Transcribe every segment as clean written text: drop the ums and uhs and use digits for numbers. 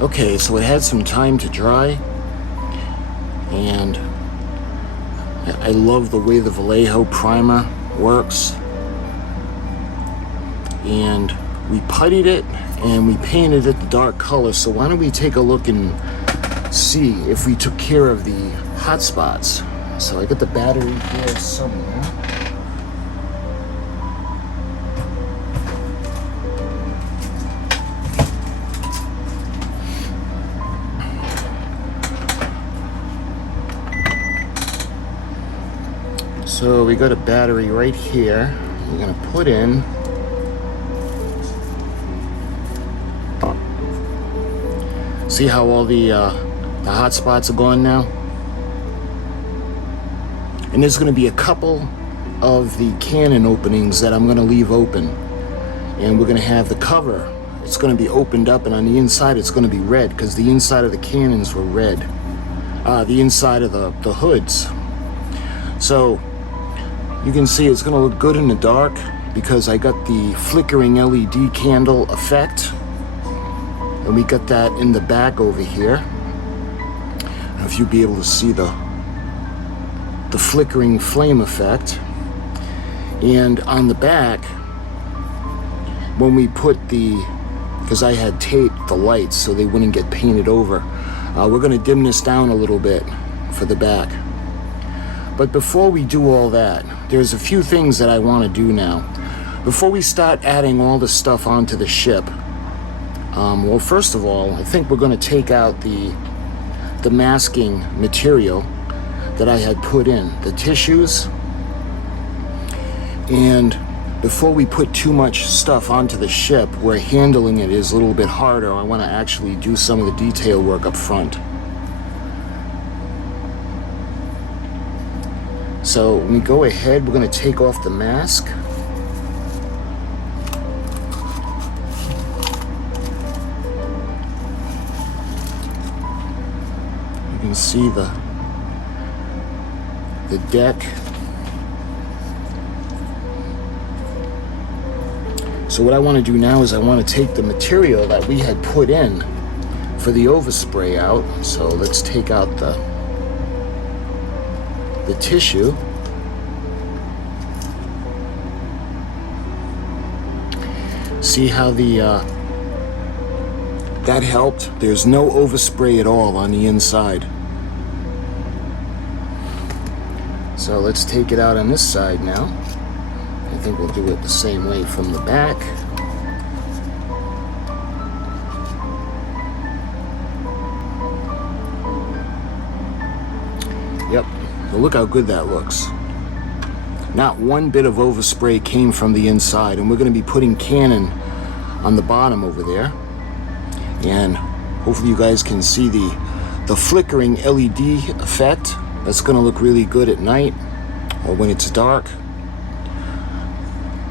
Okay, so it had some time to dry, and I love the way the Vallejo primer works. And we puttied it and we painted it the dark color. So why don't we take a look and see if we took care of the hot spots. So I got the battery here somewhere. So we got a battery right here. We're gonna put in see how all the hot spots are gone now? And there's gonna be a couple of the cannon openings that I'm gonna leave open. And we're gonna have the cover. It's gonna be opened up, and on the inside it's gonna be red because the inside of the cannons were red. The inside of the hoods. So you can see it's gonna look good in the dark because I got the flickering LED candle effect. And we got that in the back over here. I don't know if you'll be able to see the flickering flame effect. And on the back, when we put because I had taped the lights so they wouldn't get painted over, we're gonna dim this down a little bit for the back. But before we do all that, there's a few things that I wanna do now. Before we start adding all the stuff onto the ship, well, first of all, I think we're going to take out the masking material that I had put in, the tissues. And before we put too much stuff onto the ship, where handling it is a little bit harder, I want to actually do some of the detail work up front. So when we go ahead, we're going to take off the mask. You can see the deck. So what I want to do now is I want to take the material that we had put in for the overspray out. So let's take out the tissue. See how that helped? There's no overspray at all on the inside. So let's take it out on this side now. I think we'll do it the same way from the back. Yep, well, look how good that looks. Not one bit of overspray came from the inside, and we're going to be putting cannon on the bottom over there. And hopefully you guys can see the flickering LED effect. That's going to look really good at night or when it's dark.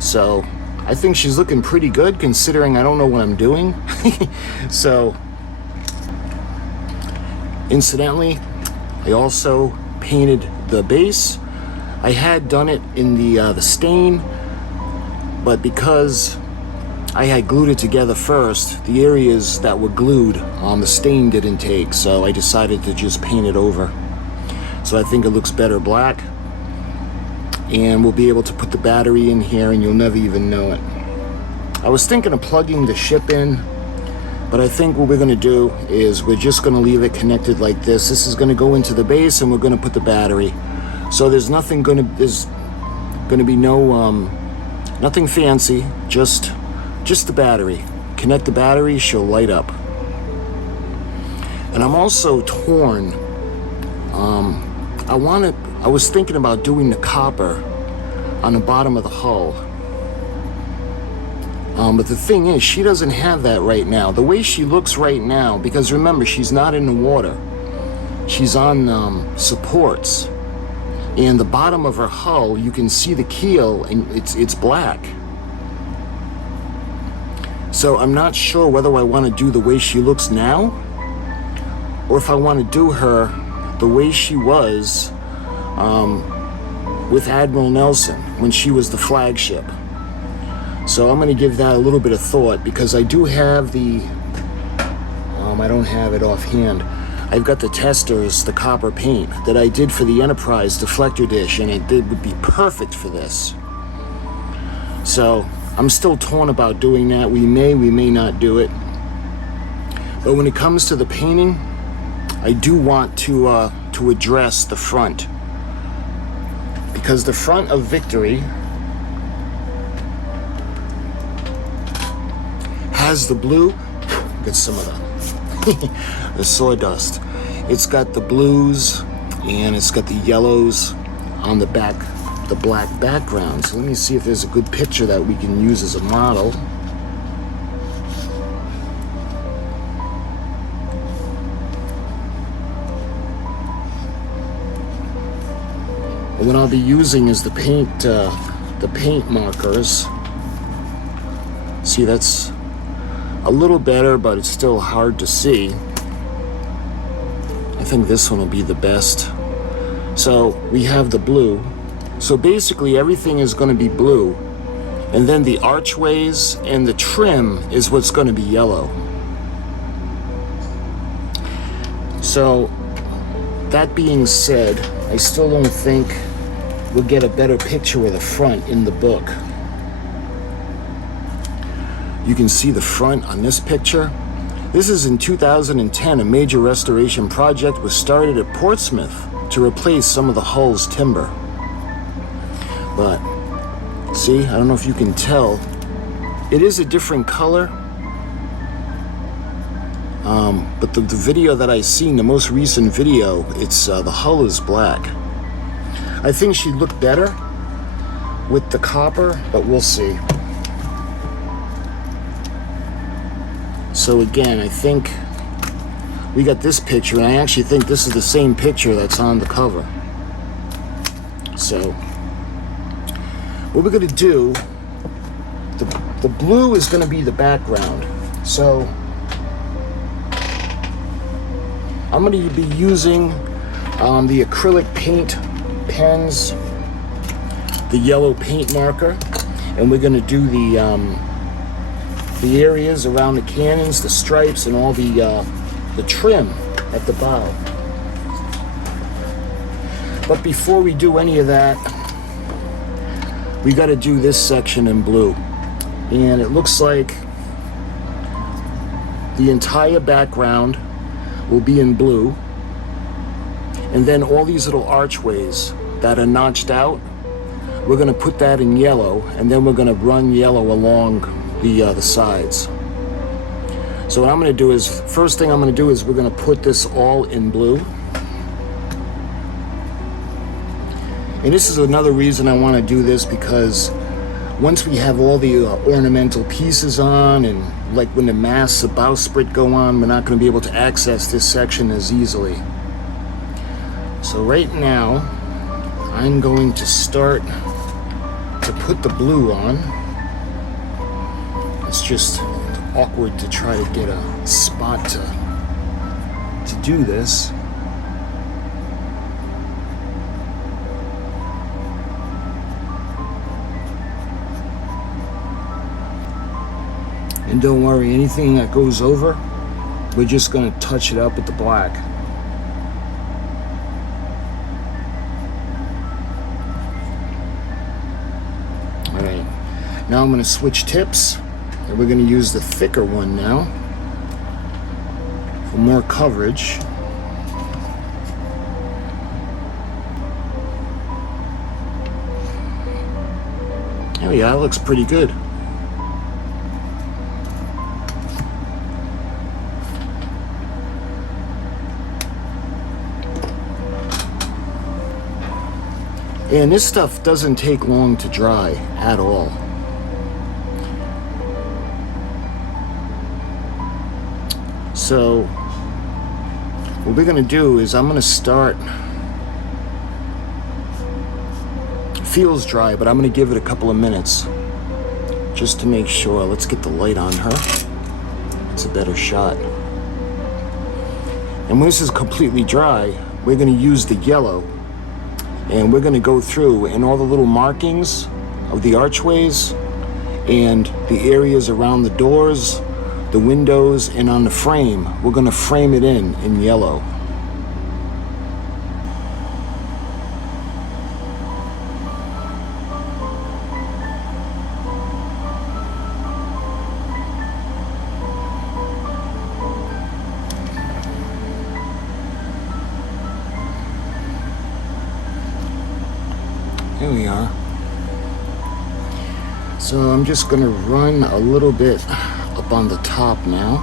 So I think she's looking pretty good considering I don't know what I'm doing. So incidentally, I also painted the base. I had done it in the stain, but because I had glued it together first, the areas that were glued, the stain didn't take, so I decided to just paint it over. So I think it looks better black, and we'll be able to put the battery in here and you'll never even know it. I was thinking of plugging the ship in, but I think what we're going to do is we're just going to leave it connected like this. This is going to go into the base and we're going to put the battery. So there's going to be no nothing fancy, just the battery. Connect the battery, she'll light up. And I'm also torn. I was thinking about doing the copper on the bottom of the hull. But the thing is, she doesn't have that right now. The way she looks right now, because remember, she's not in the water. She's on supports. And the bottom of her hull, you can see the keel, and it's black. So I'm not sure whether I want to do the way she looks now, or if I want to do her the way she was with Admiral Nelson when she was the flagship. So I'm going to give that a little bit of thought, because I do have the I don't have it offhand. I've got the testers, the copper paint that I did for the Enterprise deflector dish, and it would be perfect for this. So I'm still torn about doing that. We may not do it. But when it comes to the painting, I do want to address the front, because the front of Victory has the blue. Get some of the sawdust. It's got the blues and it's got the yellows on the back, the black background. So let me see if there's a good picture that we can use as a model. And what I'll be using is the paint markers. See, that's a little better, but it's still hard to see. I think this one will be the best. So we have the blue. So basically everything is going to be blue. And then the archways and the trim is what's going to be yellow. So that being said, I still don't think we'll get a better picture of the front in the book. You can see the front on this picture. This is in 2010. A major restoration project was started at Portsmouth to replace some of the hull's timber. But see, I don't know if you can tell, it is a different color. But the video that I seen, the most recent video, it's the hull is black. I think she'd look better with the copper, but we'll see. So again, I think we got this picture, and I actually think this is the same picture that's on the cover. So what we're going to do, the blue is going to be the background. So I'm going to be using the acrylic paint pens, the yellow paint marker, and we're going to do the areas around the cannons, the stripes, and all the trim at the bow. But before we do any of that, we got to do this section in blue. And it looks like the entire background will be in blue. And then all these little archways that are notched out, we're going to put that in yellow, and then we're going to run yellow along the sides. So what I'm going to do is, first thing I'm going to do is we're going to put this all in blue. And this is another reason I want to do this, because once we have all the ornamental pieces on, and like when the masts, the bowsprit go on, we're not going to be able to access this section as easily. So right now, I'm going to start to put the blue on. It's just awkward to try to get a spot to do this. And don't worry, anything that goes over, we're just going to touch it up with the black. Alright, now I'm going to switch tips, and we're going to use the thicker one now for more coverage. Oh yeah, that looks pretty good. And this stuff doesn't take long to dry at all. So what we're going to do is I'm going to start, it feels dry, but I'm going to give it a couple of minutes just to make sure. Let's get the light on her. It's a better shot. And when this is completely dry, we're going to use the yellow. And we're going to go through, and all the little markings of the archways and the areas around the doors, the windows, and on the frame. We're going to frame it in yellow. Here we are. So I'm just going to run a little bit up on the top now.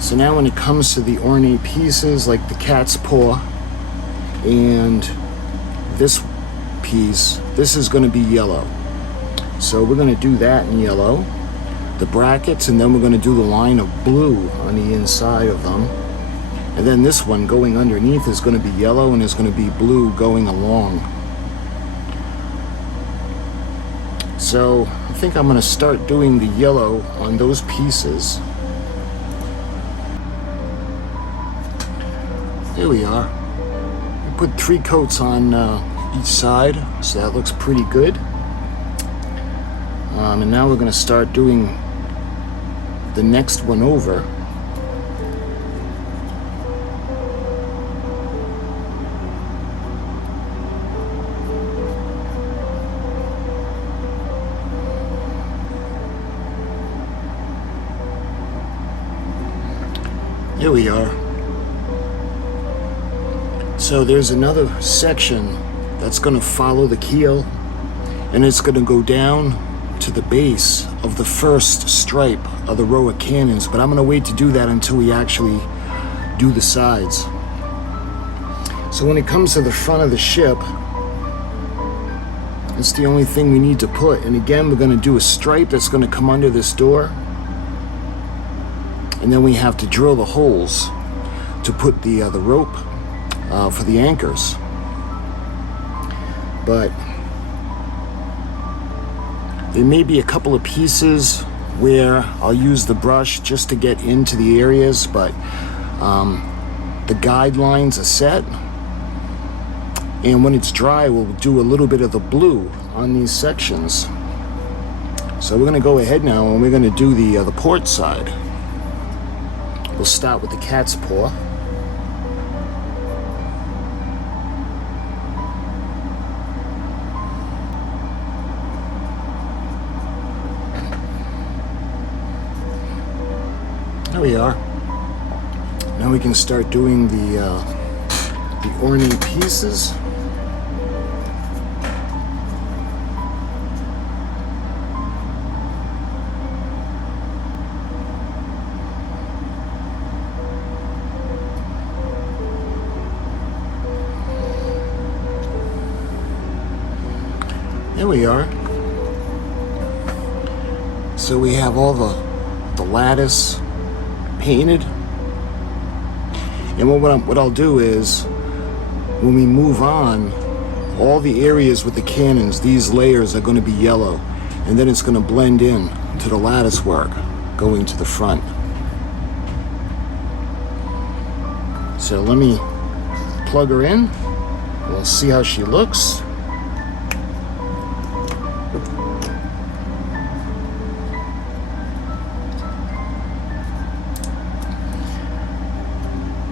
So now when it comes to the ornate pieces like the cat's paw and this piece, this is going to be yellow. So we're going to do that in yellow, the brackets, and then we're going to do the line of blue on the inside of them. And then this one going underneath is going to be yellow and is going to be blue going along. So I think I'm going to start doing the yellow on those pieces. Here we are. We put 3 coats on each side, so that looks pretty good. And now we're going to start doing the next one over. Here we are. So there's another section that's going to follow the keel, and it's going to go down to the base of the first stripe of the row of cannons, but I'm going to wait to do that until we actually do the sides. So when it comes to the front of the ship, it's the only thing we need to put, and again we're going to do a stripe that's going to come under this door, and then we have to drill the holes to put the rope for the anchors. But there may be a couple of pieces where I'll use the brush just to get into the areas, but the guidelines are set. And when it's dry, we'll do a little bit of the blue on these sections. So we're going to go ahead now and we're going to do the port side. We'll start with the cat's paw. There we are. Now we can start doing the ornate pieces. There we are. So we have all the lattice painted, and what I'll do is when we move on, all the areas with the cannons, these layers are going to be yellow, and then it's going to blend in to the lattice work going to the front. So let me plug her in. We'll see how she looks.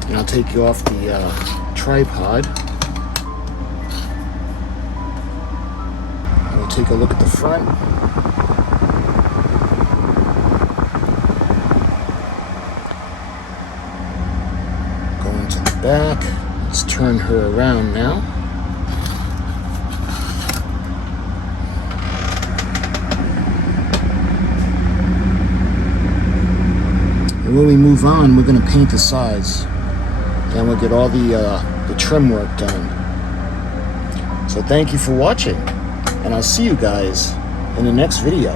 And I'll take you off the tripod. And we'll take a look at the front. Going to the back. Let's turn her around now. And when we move on, we're going to paint the sides. And we'll get all the trim work done. So thank you for watching, and I'll see you guys in the next video.